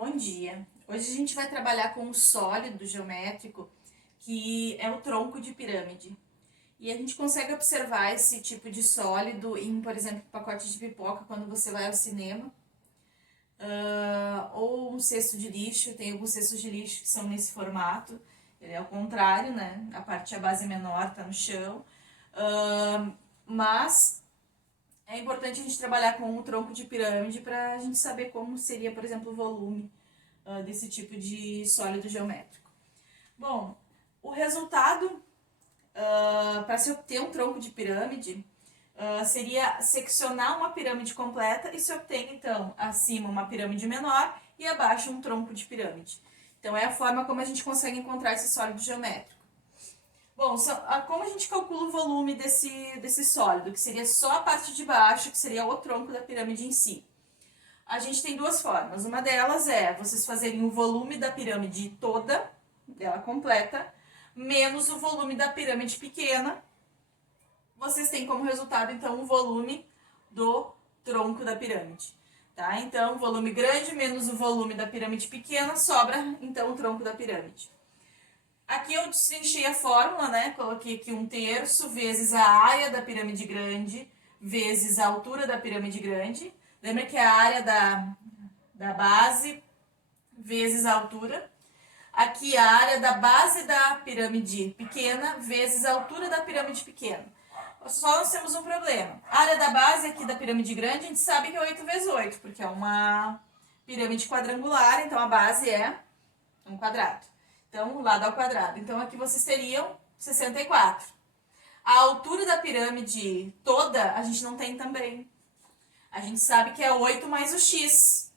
Bom dia! Hoje a gente vai trabalhar com um sólido geométrico que é o tronco de pirâmide. E a gente consegue observar esse tipo de sólido em, por exemplo, pacote de pipoca quando você vai ao cinema. Ou um cesto de lixo, tem alguns cestos de lixo que são nesse formato. Ele é ao contrário, né? A base menor está no chão. Mas é importante a gente trabalhar com o tronco de pirâmide para a gente saber como seria, por exemplo, o volume desse tipo de sólido geométrico. Bom, o resultado para se obter um tronco de pirâmide seria seccionar uma pirâmide completa e se obtém, então, acima uma pirâmide menor e abaixo um tronco de pirâmide. Então, é a forma como a gente consegue encontrar esse sólido geométrico. Bom, como a gente calcula o volume desse sólido, que seria só a parte de baixo, que seria o tronco da pirâmide em si? A gente tem duas formas. Uma delas é vocês fazerem o volume da pirâmide toda, dela completa, menos o volume da pirâmide pequena. Vocês têm como resultado, então, o volume do tronco da pirâmide. Tá? Então, volume grande menos o volume da pirâmide pequena, sobra, então, o tronco da pirâmide. Aqui eu destrinchei a fórmula, né? Coloquei aqui 1/3 vezes a área da pirâmide grande vezes a altura da pirâmide grande. Lembra que é a área da base vezes a altura. Aqui a área da base da pirâmide pequena vezes a altura da pirâmide pequena. Só nós temos um problema. A área da base aqui da pirâmide grande, a gente sabe que é 8 vezes 8, porque é uma pirâmide quadrangular, então a base é um quadrado. Então, o lado ao quadrado. Então, aqui vocês teriam 64. A altura da pirâmide toda, a gente não tem também. A gente sabe que é 8 mais o x.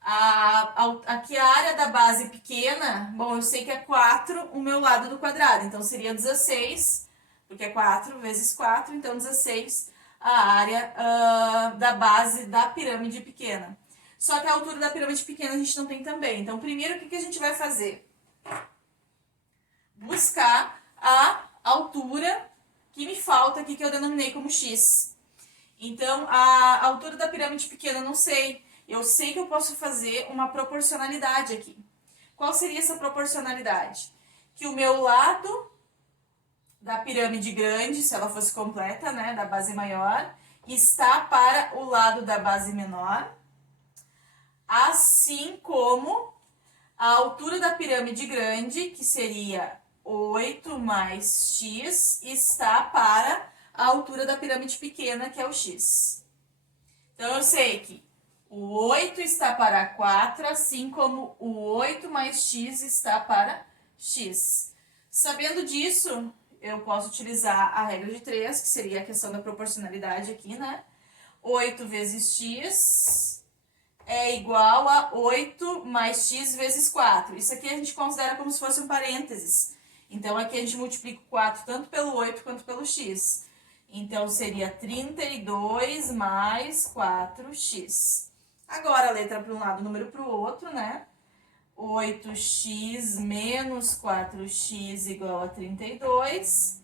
Aqui a área da base pequena, bom, eu sei que é 4 o meu lado do quadrado. Então, seria 16, porque é 4 vezes 4, então 16 a área da base da pirâmide pequena. Só que a altura da pirâmide pequena a gente não tem também. Então, primeiro, o que a gente vai fazer? Buscar a altura que me falta aqui, que eu denominei como x. Então, a altura da pirâmide pequena eu não sei. Eu sei que eu posso fazer uma proporcionalidade aqui. Qual seria essa proporcionalidade? Que o meu lado da pirâmide grande, se ela fosse completa, né, da base maior, está para o lado da base menor, assim como a altura da pirâmide grande, que seria 8 mais x, está para a altura da pirâmide pequena, que é o x. Então, eu sei que o 8 está para 4, assim como o 8 mais x está para x. Sabendo disso, eu posso utilizar a regra de 3, que seria a questão da proporcionalidade aqui, né? 8 vezes x é igual a 8 mais x vezes 4. Isso aqui a gente considera como se fosse um parênteses. Então, aqui a gente multiplica o 4 tanto pelo 8 quanto pelo x. Então, seria 32 mais 4x. Agora, a letra para um lado, o número para o outro, né? 8x menos 4x igual a 32.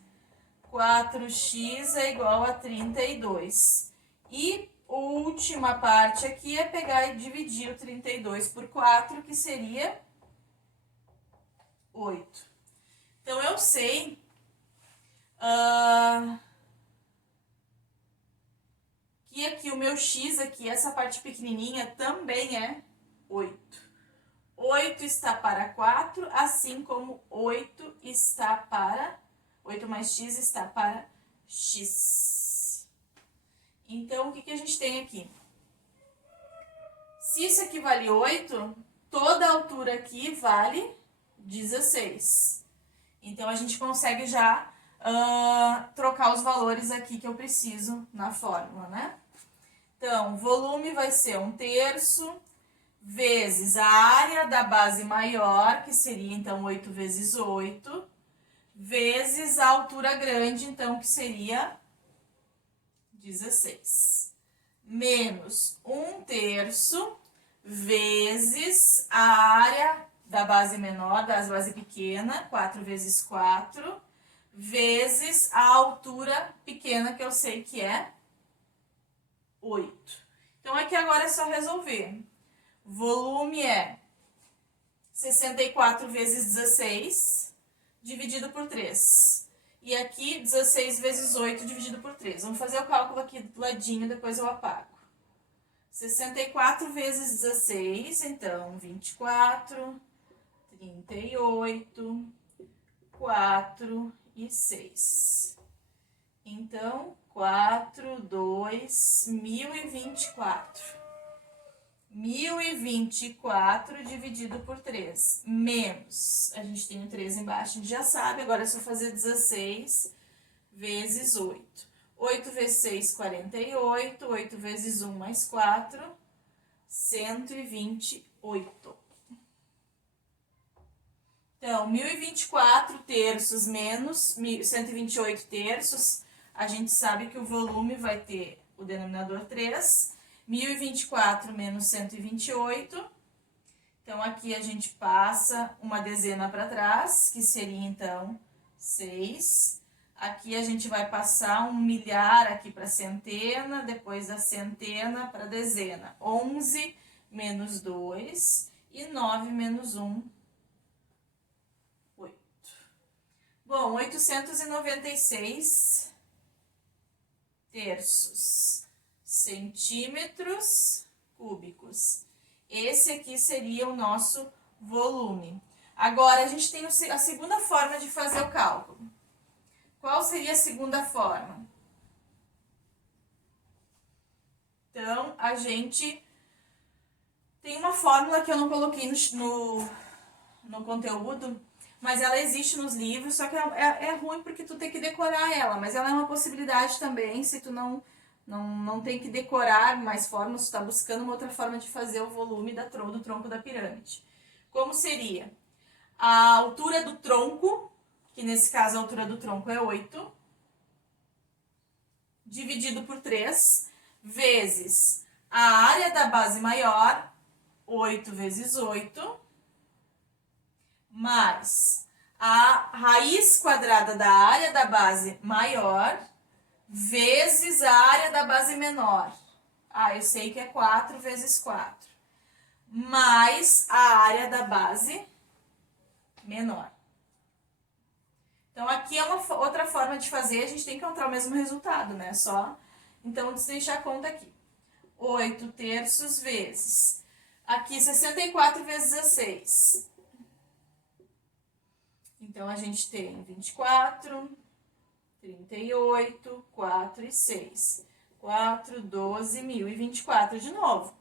4x é igual a 32. E a última parte aqui é pegar e dividir o 32 por 4, que seria 8. Então, eu sei que aqui o meu x, aqui, essa parte pequenininha, também é 8. 8 está para 4, assim como 8 está para... 8 mais x está para x. Então, o que a gente tem aqui? Se isso aqui vale 8, toda a altura aqui vale 16. Então, a gente consegue já trocar os valores aqui que eu preciso na fórmula, né? Então, volume vai ser 1/3 vezes a área da base maior, que seria, então, 8 vezes 8, vezes a altura grande, então, que seria 16. Menos 1/3 vezes a área da base menor, da base pequena, 4 vezes 4, vezes a altura pequena, que eu sei que é 8. Então, aqui agora é só resolver. Volume é 64 vezes 16 dividido por 3. E aqui 16 vezes 8 dividido por 3. Vamos fazer o cálculo aqui do ladinho, depois eu apago. 64 vezes 16, então 24, 38, 4 e 6. Então, 4, 2, 1024. 1024 dividido por 3, menos, a gente tem o 3 embaixo, a gente já sabe, agora é só fazer 16 vezes 8. 8 vezes 6, 48, 8 vezes 1 mais 4, 128. Então, 1024 terços menos 128 terços, a gente sabe que o volume vai ter o denominador 3, 1024 menos 128, então aqui a gente passa uma dezena para trás, que seria então 6. Aqui a gente vai passar um milhar aqui para centena, depois da centena para dezena. 11 menos 2 e 9 menos 1, 8. Bom, 896 terços. Centímetros cúbicos. Esse aqui seria o nosso volume. Agora, a gente tem a segunda forma de fazer o cálculo. Qual seria a segunda forma? Então, a gente tem uma fórmula que eu não coloquei no conteúdo, mas ela existe nos livros, só que é ruim porque tu tem que decorar ela, mas ela é uma possibilidade também, se tu não tem que decorar mais formas, está buscando uma outra forma de fazer o volume do tronco da pirâmide. Como seria? A altura do tronco, que nesse caso a altura do tronco é 8, dividido por 3, vezes a área da base maior, 8 vezes 8, mais a raiz quadrada da área da base maior, vezes a área da base menor. Eu sei que é 4 vezes 4. Mais a área da base menor. Então, aqui é uma outra forma de fazer, a gente tem que encontrar o mesmo resultado, né? Então, deixar a conta aqui. 8 terços vezes. Aqui, 64 vezes 16. Então, a gente tem 24... 38, 4 e 6. 4, 12, 1024 de novo.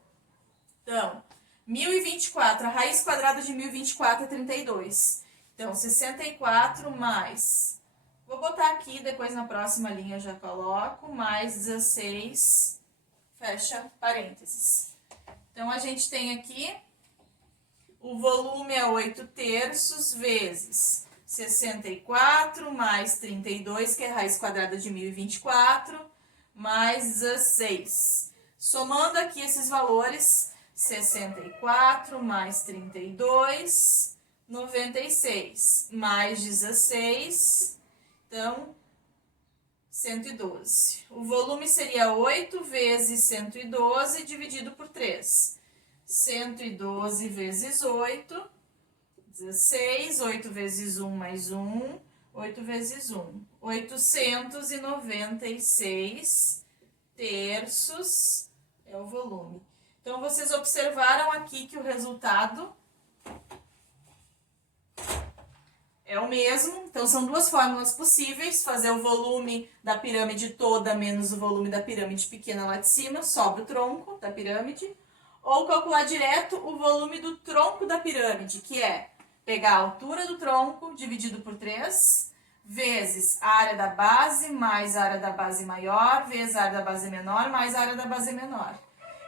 Então, 1024, a raiz quadrada de 1024 é 32. Então, 64 mais... Vou botar aqui, depois na próxima linha eu já coloco. Mais 16, fecha parênteses. Então, a gente tem aqui... O volume é 8 terços vezes 64 mais 32, que é a raiz quadrada de 1024, mais 16. Somando aqui esses valores, 64 mais 32, 96, mais 16, então 112. O volume seria 8 vezes 112 dividido por 3. 112 vezes 8, 16, 8 vezes 1 mais 1, 8 vezes 1. 896 terços é o volume. Então, vocês observaram aqui que o resultado é o mesmo. Então, são duas fórmulas possíveis. Fazer o volume da pirâmide toda menos o volume da pirâmide pequena lá de cima, sobra o tronco da pirâmide. Ou calcular direto o volume do tronco da pirâmide, que é pegar a altura do tronco dividido por 3, vezes a área da base, mais a área da base maior, vezes a área da base menor, mais a área da base menor.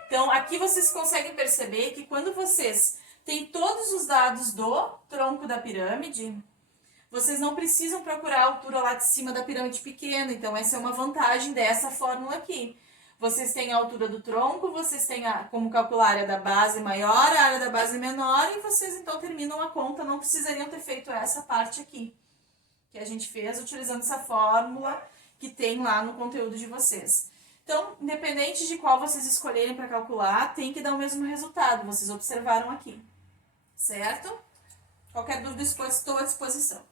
Então, aqui vocês conseguem perceber que quando vocês têm todos os dados do tronco da pirâmide, vocês não precisam procurar a altura lá de cima da pirâmide pequena. Então, essa é uma vantagem dessa fórmula aqui. Vocês têm a altura do tronco, vocês têm como calcular a área da base maior, a área da base menor, e vocês então terminam a conta, não precisariam ter feito essa parte aqui, que a gente fez utilizando essa fórmula que tem lá no conteúdo de vocês. Então, independente de qual vocês escolherem para calcular, tem que dar o mesmo resultado. Vocês observaram aqui, certo? Qualquer dúvida, estou à disposição.